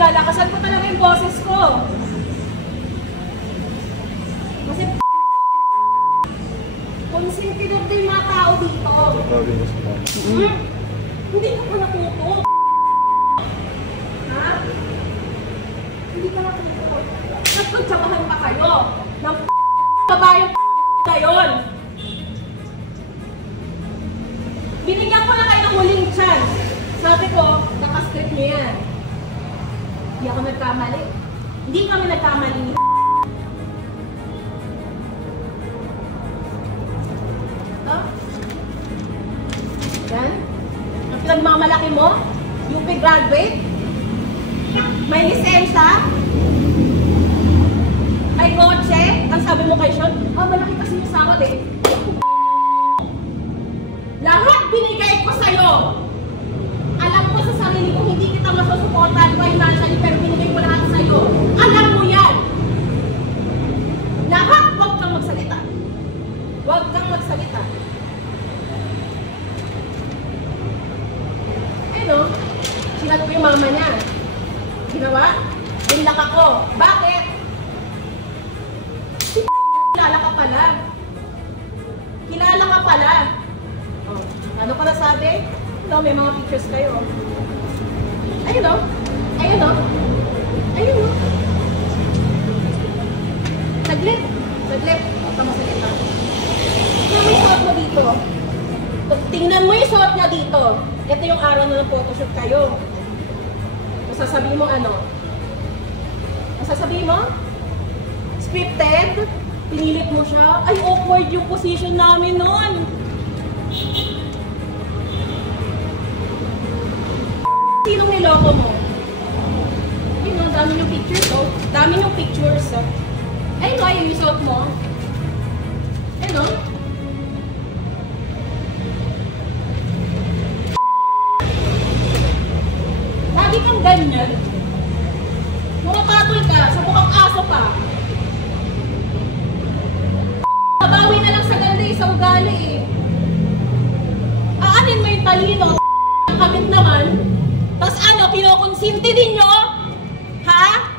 lalakasan ko talaga yung boses ko. Kasi konsentidor din yung mga tao dito. Hindi ka pa natuto. Ha? Hindi ka natuto. Nagpagtsabahan pa kayo ng babayong na yun. Binigyan ko na kayo ng huling chance. Sabi ko, nakastrip niyo yan. Hindi ako nagkamali. Hindi kami nagkamali ni yan. Ang pinagmamalaki mo, UP graduate, may lisensya, may kotse, ang sabi mo kay Sean, malaki kasi yung sahod eh. Lahat binigay ko sa'yo. Alam ko sa sarili ko, hindi kita masusuportahan financially, pero binigay ko lahat sa'yo. Alam mo yan. Lahat, huwag kang magsalita. Huwag kang magsalita. Ano? Sinat ko yung mama niya. Ginawa? Binlak ako. Bakit? Kilala ka pala. Kilala ka pala. Oh, ano pala sabi? No, may mga pictures kayo. Ayun o. Ayun o. Ayun o. Saglit. Saglit. Huwag ka masalita. Tingnan mo yung suot mo dito. Tingnan mo yung suot niya dito. Ito yung araw na ng photoshoot kayo. Masasabi mo ano? Masasabi mo? Scripted? Pinilit mo siya? Ay, awkward yung position namin noon. Sinong niloko mo? Yun o, dami yung pictures o. Dami yung pictures o. Ayun o, ayun yung suot mo. Ayun o. Lagi kang ganyan. Murapatol ka, sa mukhang aso pa. Mabawi na lang sa ganda sa ugali eh. Aanin mo yung talino, ang kamit naman. Tapos ano, kinukonsinti din nyo? Ha?